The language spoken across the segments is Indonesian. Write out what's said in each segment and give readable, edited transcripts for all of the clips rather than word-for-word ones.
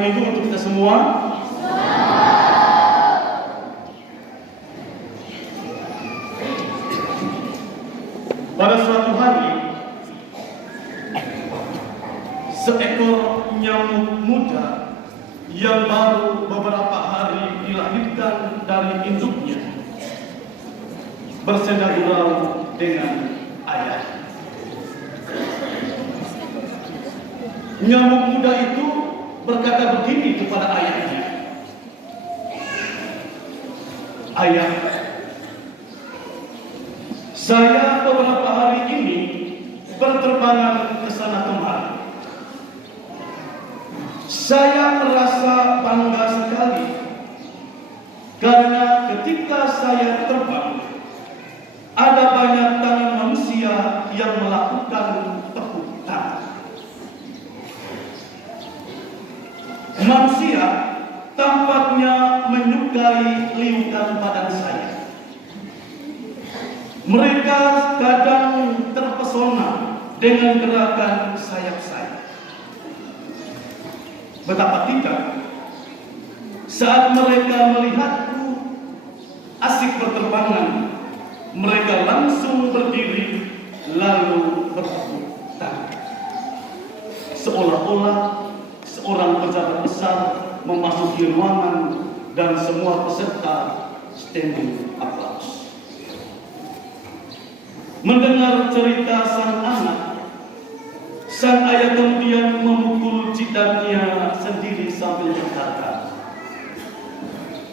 Minggu untuk kita semua? Pada suatu hari, seekor nyamuk muda yang baru beberapa hari dilahirkan dari induknya bersenda gurau dengan ayah. Nyamuk muda itu berkata begini kepada ayahnya, "Ayah, saya beberapa hari ini berterbangan ke sana kemari. Saya merasa bangga sekali karena ketika saya terbang, ada banyak tangan manusia yang melakukan tepuk tangan. Manusia tampaknya menyukai liutan badan saya. Mereka kadang terpesona dengan gerakan sayap saya. Betapa tidak, saat mereka melihatku asik berterbangan, mereka langsung berdiri lalu bertepuk tangan. Seolah-olah seorang pejabat besar memasuki ruangan dan semua peserta standing applause. Mendengar cerita sang anak, sang ayah kemudian memukul jidatnya sendiri sambil berkata,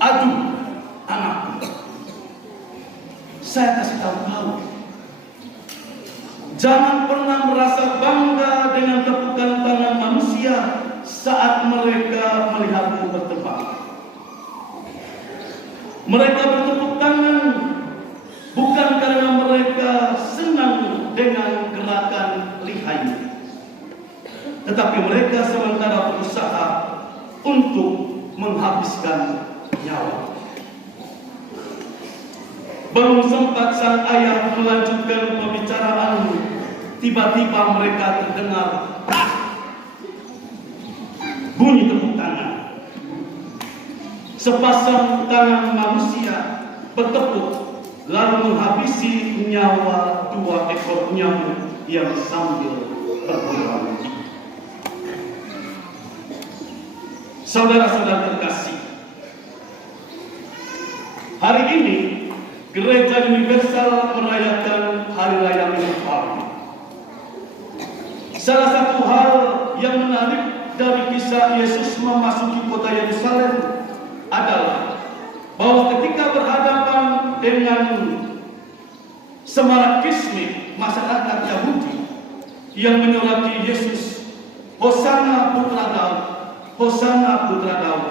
"Aduh, anakku, saya kasih tahu kamu, jangan pernah merasa bangga dengan tepukan tangan manusia saat mereka melihatmu berterbang. Mereka bertepuk tangan bukan karena mereka senang dengan gerakan lihainya, tetapi mereka sementara berusaha untuk menghabiskan nyawa." Belum sempat sang ayah melanjutkan pembicaraan, tiba-tiba mereka terdengar bunyi tepuk tangan. Sepasang tangan manusia bertepuk lalu menghabisi nyawa dua ekor nyamuk yang sambil berbual. Saudara-saudara terkasih, hari ini Gereja Universal merayakan Hari Raya Minggu Palma. Salah satu hal yang menarik dari kisah Yesus memasuki kota Yerusalem adalah bahwa ketika berhadapan dengan semarakisme masyarakat Yahudi yang menyoraki Yesus, "Hosana putra Daud, Hosana putra Daud,"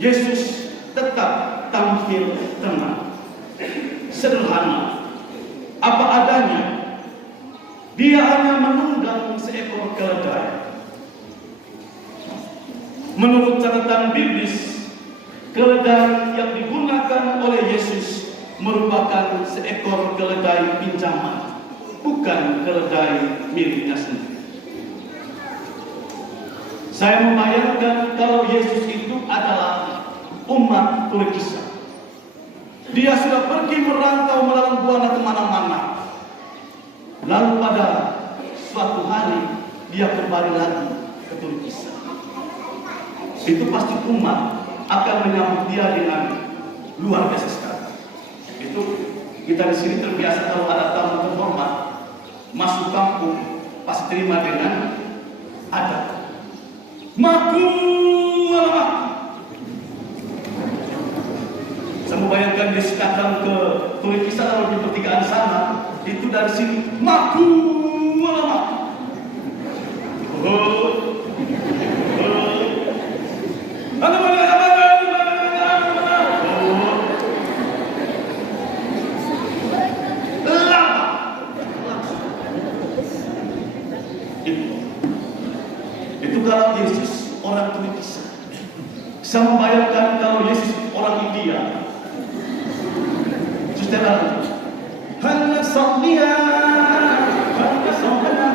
Yesus tetap tampil tenang, sederhana, apa adanya. Dia hanya menunggang seekor keledai. Menurut catatan biblis, keledai yang digunakan oleh Yesus merupakan seekor keledai pinjaman, bukan keledai miliknya sendiri. Saya membayangkan kalau Yesus itu adalah umat Turkisa. Dia sudah pergi merantau melalang buana kemana-mana. Lalu pada suatu hari dia kembali lagi ke Turkisa. Itu pasti umat akan menyambut dia dengan luar biasa sekali. Itu kita di sini terbiasa kalau ada tamu terhormat masuk kampung pasti terima dengan adat. Maku alamak. Saya membayangkan dia datang ke Turkisa lalu di pertigaan sana, itu dari sini maku alamak. Itu kalau Yesus orang Turkisa. Saya membayangkan kalau Yesus orang India. Saudara, hanya somnia, hanya somnia.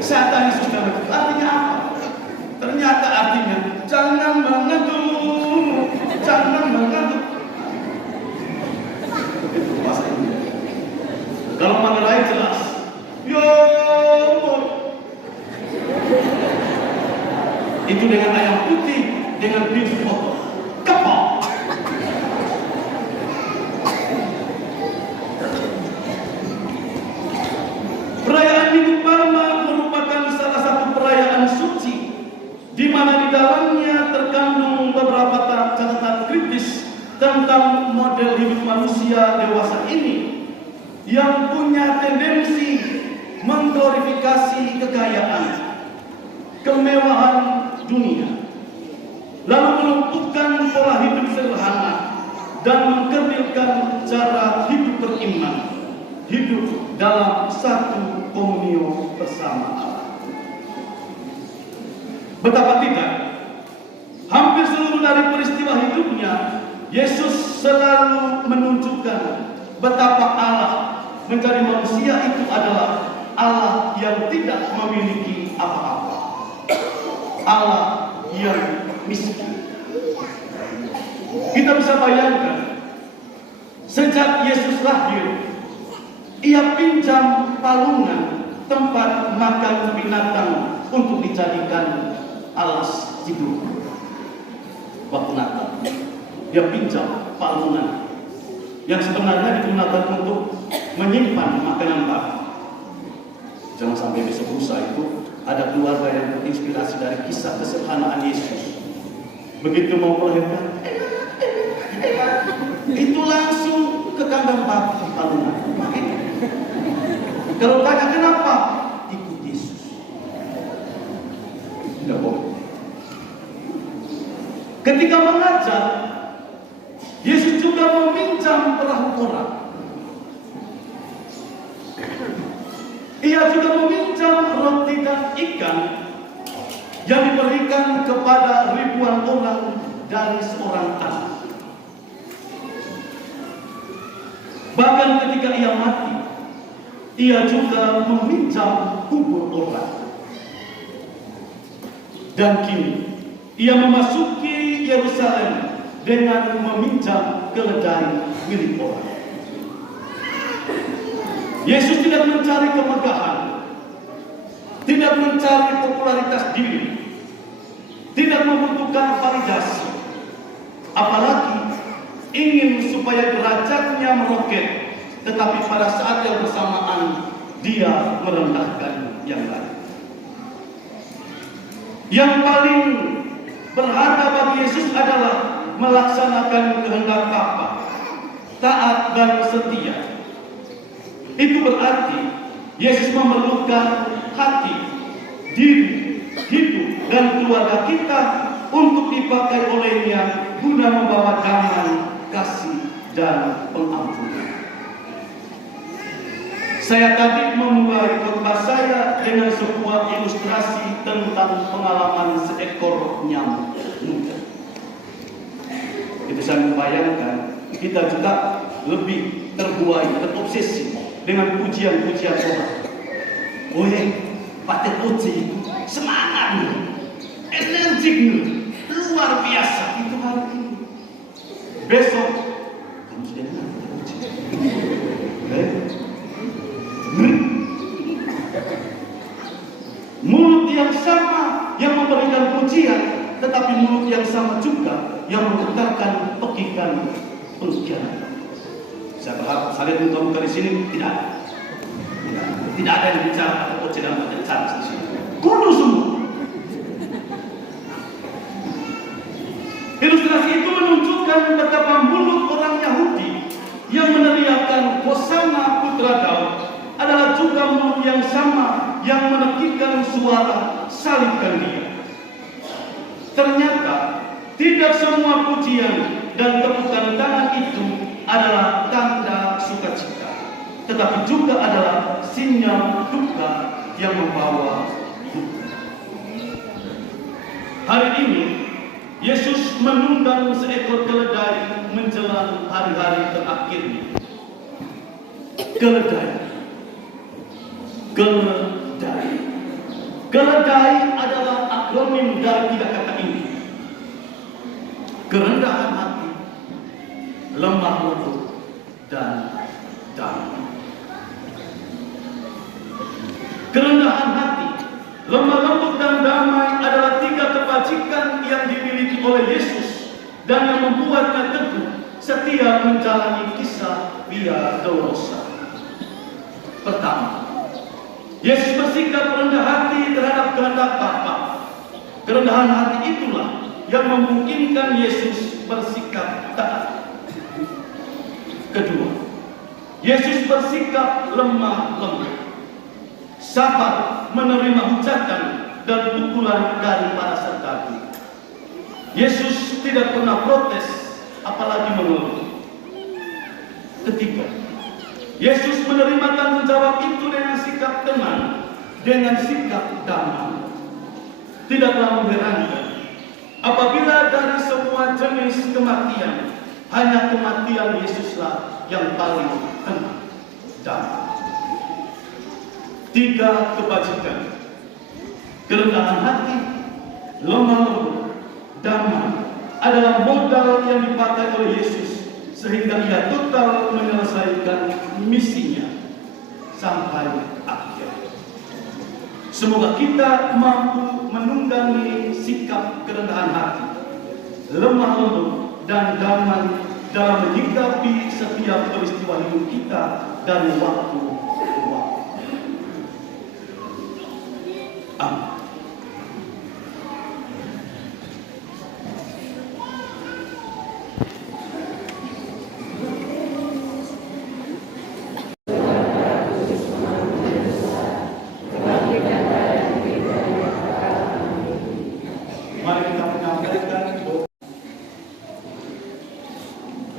Saya tanya saudara, artinya Itu dengan ayam putih, dengan beef kotor. Kepok. Perayaan Minggu Palma merupakan salah satu perayaan suci di mana di dalamnya terkandung beberapa catatan kritis tentang model hidup manusia dewasa ini yang punya tendensi mengglorifikasi kekayaan, kemewahan dunia, lalu melumpuhkan pola hidup sederhana dan mengkerdilkan cara hidup beriman, hidup dalam satu komunio bersama Allah. Betapa tidak, hampir seluruh dari peristiwa hidupnya, Yesus selalu menunjukkan betapa Allah menjadi manusia itu adalah Allah yang tidak memiliki apa-apa, Allah yang miskin. Kita bisa bayangkan, sejak Yesus lahir, ia pinjam palungan tempat makan binatang untuk dijadikan alas tidur. Waktu Natal, dia pinjam palungan yang sebenarnya digunakan untuk menyimpan makanan baru. Jangan sampai besok lusa itu ada keluarga yang terinspirasi dari kisah kesederhanaan Yesus. Begitu mau melahirkan, itu langsung ke kandang babi palungan. Kalau tanya kenapa, ikut Yesus. Tidak boleh. Ketika mengajar, Yesus juga meminjam perahu orang. Ia juga meminjam roti dan ikan yang diberikan kepada ribuan orang dari seorang anak. Bahkan ketika ia mati, ia juga meminjam kubur orang. Dan kini ia memasuki Yerusalem dengan meminjam keledai milik orang. Yesus tidak mencari kemegahan, tidak mencari popularitas diri, tidak membutuhkan validasi, apalagi ingin supaya derajatnya meroket, tetapi pada saat yang bersamaan dia merendahkan yang lain. Yang paling berharga bagi Yesus adalah melaksanakan kehendak Bapa, taat dan setia. Itu berarti Yesus memerlukan hati, diri, hidup, dan keluarga kita untuk dipakai olehnya guna membawa damai, kasih, dan pengampunan. Saya tadi memulai khotbah saya dengan sebuah ilustrasi tentang pengalaman seekor nyamuk muda. Itu saya membayangkan kita juga lebih terbuai, terobsesi dengan pujian-pujian orang. Oleh Pak Uci, semangat, energik, luar biasa itu hari ini. Besok kamu sudah dengar Pak Uci. Mulut yang sama yang memberikan pujian, tetapi mulut yang sama juga yang mengetarkan pekikan pengkhianatan. Saya berharap saya muka-muka di sini tidak ada yang bicara atau dalam baca di sini. Kudu semua. Ilustrasi itu menunjukkan betapa mulut orang Yahudi yang meneriakkan Hosana Putra Daud adalah juga mulut yang sama yang menekikkan suara salibkan dia. Ternyata tidak semua pujian dan tepukan tangan itu adalah tanda sukacita, tetapi juga adalah sinyal duka yang membawa duka. Hari ini Yesus menunggang seekor keledai menjelang hari-hari terakhirnya. Keledai adalah akronim dari tiga kata ini: kerendahan hati, lemah lembut, dan damai. Kerendahan hati, lemah lembut, dan damai adalah tiga kewajiban dan yang membuatnya teguh setia menjalani kisah Via Dolorosa. Pertama, Yesus bersikap rendah hati terhadap kehendak Bapa. Kerendahan hati itulah yang memungkinkan Yesus bersikap taat. Kedua, Yesus bersikap lemah lembut, sabar menerima hujatan dan pukulan dari para serdadu. Yesus tidak pernah protes, apalagi mengeluh. Ketiga, Yesus menerima tanggung jawab itu dengan sikap tenang, dengan sikap damai. Tidaklah mengherankan apabila dari semua jenis kematian, hanya kematian Yesuslah yang paling tenang dan tiga kebajikan, kerendahan hati, lemah lembut, damai adalah modal yang dipakai oleh Yesus sehingga ia total menyelesaikan misinya sampai akhir. Semoga kita mampu menunggangi sikap kerendahan hati, lemah lembut, dan damai dalam menyikapi setiap peristiwa hidup kita dari waktu ke waktu. Amin.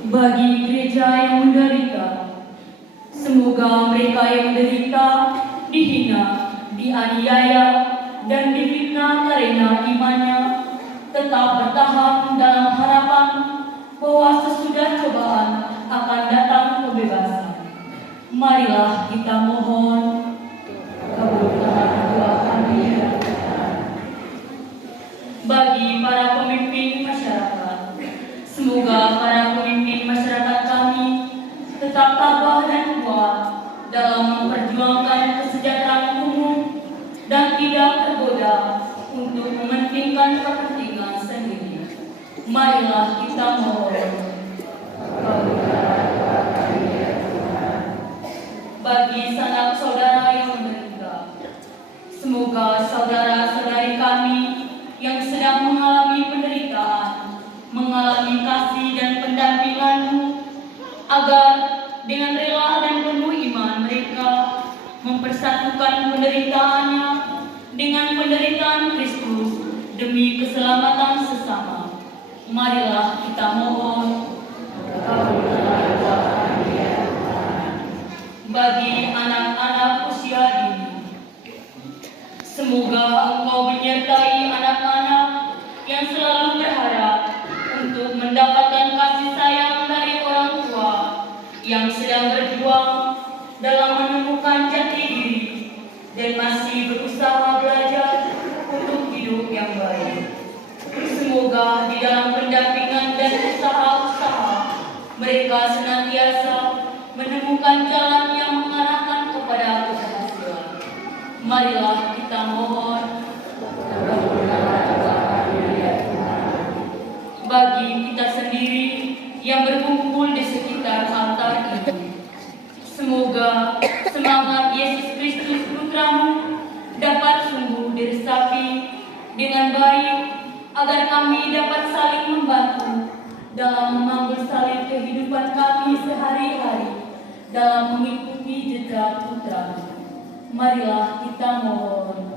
Bagi gereja yang menderita, semoga mereka yang menderita, dihina, dianiaya, dan difitnah karena imannya, tetap bertahan dalam harapan bahwa sesudah cobaan akan datang kebebasan. Marilah kita mohon, kabulkanlah doa kami. Bagi para pemimpin masyarakat, semoga para pemimpin masyarakat kami tetap tabah dan kuat dalam memperjuangkan kesejahteraan umum dan tidak tergoda untuk mementingkan kepentingan sendiri. Marilah kita mohon. Bagi sanak saudara yang menderita, semoga saudara-saudari kami yang sedang mengalami penderitaan mengalami kasih dan pendampingan-Mu, agar dengan rela dan penuh iman mereka mempersatukan penderitaannya dengan penderitaan Kristus demi keselamatan sesama. Marilah kita mohon. Bagi anak-anak usia dini, semoga Engkau menyertai anak-anak yang selalu berharap untuk mendapatkan kasih sayang dari orang tua yang sedang berjuang dalam menemukan jati diri dan masih berusaha belajar untuk hidup yang baik. Semoga di dalam pendampingan dan usaha-usaha mereka senantiasa menemukan jalan yang mengarahkan kepada keberhasilan. Marilah kita mohon. Bagi kita sendiri yang berkumpul di sekitar altar ini, semoga semangat Yesus Kristus Putra-Mu dapat sungguh diresapi dengan baik, agar kami dapat saling membantu dalam memanggul salib kehidupan kami sehari-hari dalam mengikuti jejak Putra-Mu. Marilah kita mohon.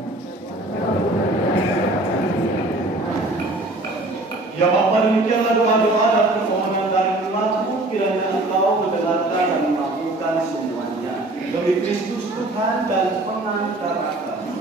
Ya Bapa, demikianlah doa-doa dan permohonan dari umat-Mu, kiranya Engkau mendengarkan dan mengabulkan semuanya. Demi Kristus Tuhan dan pengantar agama.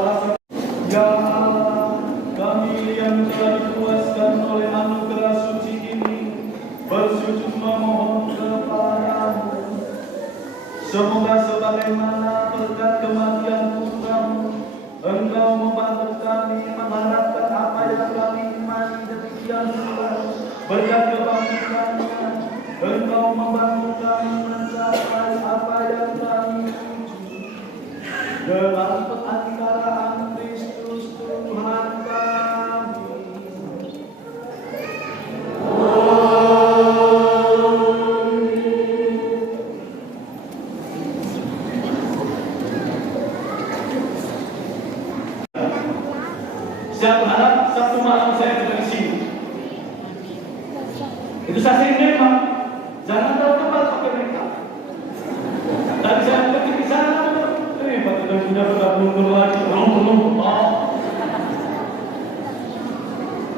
Ya Allah, kami yang telah dipuaskan oleh anugerah suci ini bersujud memohon kepadamu. Semoga sebagaimana berkat kematian Putramu, Engkau membantu kami mengharapkan apa yang kami imani demikian pula berkat kebangkitannya. Engkau membantu kami mencapai apa yang kami tuju dalam perantaraan Kristus Tuhan kami. Saya berharap satu malam saya ada di sini. Itu saya sering memang jangan tahu tempat pakai mereka. Tadi saya pergi di sana, pada dan sudah bergabung lagi, belum.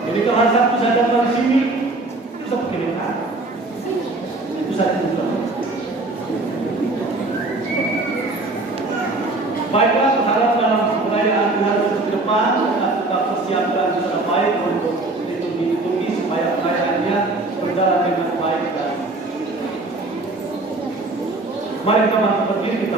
Jadi kalau hari Sabtu saya datang di sini, itu saya pakai mereka. Itu saja juga. Baiklah, berharap dalam perayaan Tuhan ke depan kita tetap persiapkan secara baik untuk ditungi supaya perayaannya berjalan dengan baik dan mari kita bangkit berdiri.